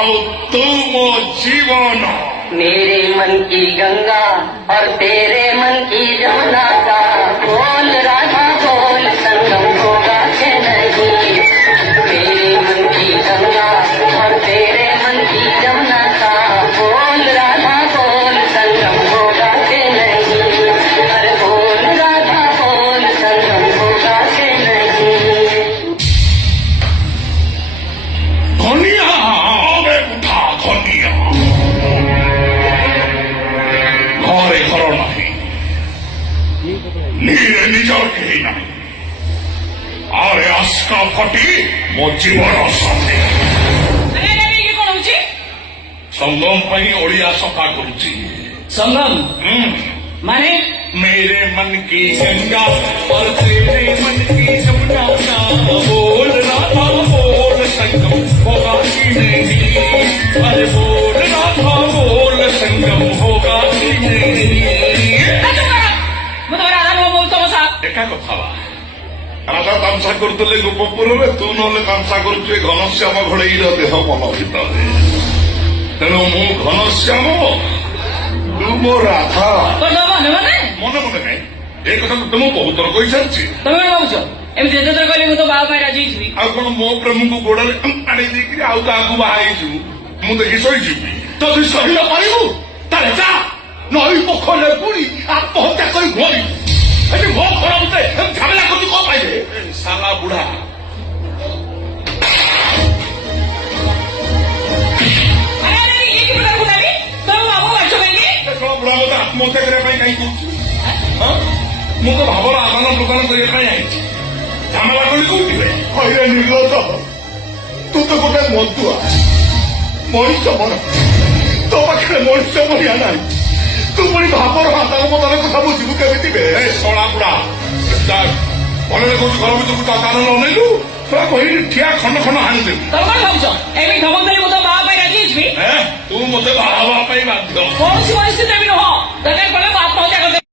आओ तुम जीवन मेरे मन की गंगा और तेरे मन की जमुना का बोल राधा बोल संगम होगा कि नहीं। मेरे मन की गंगा और तेरे मन की जमुना का बोल राधा बोल संगम होगा कि नहीं। अरे बोल राधा बोल संगम होगा कि नहीं। धनिया आवे उठा धनिया घरे घर नहीं नीरे निजर केही नहीं आरे आस्का फटी मो जीवन साथी संगम पाई ओडिया सफा करुची संगम माने मेरे मन की गंगा और तेरे मन की जमुना का बोल राधा बोल संगम होगा कि नहीं। अरे बोल राधा बोल संगम होगा कि नहीं। एका कथा राधा तामसा करते गोपपुर में तू ना तामसा करुचे घनश्याम घड़ेईर देह मन भितर तेणु मु घनश्याम तू मो राधा ମନେ ମନେ କାଇଁ ଏ କଥା ତ ମୁଁ ବହୁତ ଥର କହିସାରିଛି। ତମେ କଣ ଭାବୁଛ ଏମିତି ଯେତେଥର କହିଲେ ମୁଁ ତ ବାବା ପାଇଁ ରାଜି ହେଇଯିବି। ଆଉ କଣ ମୋ ପ୍ରେମକୁ ଗୋଡରେ ଆଣି ଦେଇକିରି ଆଉ କାହାକୁ ବାହା ହେଇଯିବୁ ମୁଁ ଦେଖି ଶୋଇଯିବି। ଯଦି ସହି ନ ପାରିବୁ ତାହେଲେ ଯା ନଈ ପୋଖରୀରେ ବୁଡି ଆତ୍ମହତ୍ୟା କରି ଘୁରି ଏଠି ମୋ ଘର ଭିତରେ ଝାମେଲା କରୁଛୁ କଣ ପାଇଁ ସାଲା ବୁଢା ବୁଢା ମତେ ଆତ୍ମହତ୍ୟା କରିବା ପାଇଁ କାହିଁ କହୁଛୁ? ମୁଁ ତ ଭାବର ଆଦାନ ପ୍ରଦାନ କରିବା ପାଇଁ ଆଇଛି ଝାମେଲା କରି କୋଉଠି କହିଲେ ନିର୍ଲଜ ତୁ ତ ଗୋଟେ ମଦୁଆ ମଣିଷ ମର ତୋ ପାଖରେ ମଣିଷ ମରିଆ ନାହିଁ ତୁ ପୁଣି ଭାବର ଆଦାନ ପ୍ରଦାନ କଥା ବୁଝିବୁ କେମିତି ଶଳା ବୁଢା ଭଲରେ କହୁଛୁ ଘର ଭିତରକୁ ଚାତାନ ଅନେଇଲୁ ପୁରା କହିଲି ଠିଆ ଖଣ୍ଡ ଖଣ୍ଡ ହାଣିଦେବି। ତମେ କଣ ଭାବୁଛ ଏମିତି ଧମକ ଦେଲେ ମୁଁ ତ ବାବା ପାଇଁ ରାଜି ହେଇଯିବି। ତୁ ମତେ ବାହା ହେବା ପାଇଁ ବାଧ୍ୟ କୌଣସି ପରିସ୍ଥିତିରେ ବି ନୁହଁ ଦରକାର ପଡିଲେ ମୁଁ ଆତ୍ମହତ୍ୟା କରିଦେବି।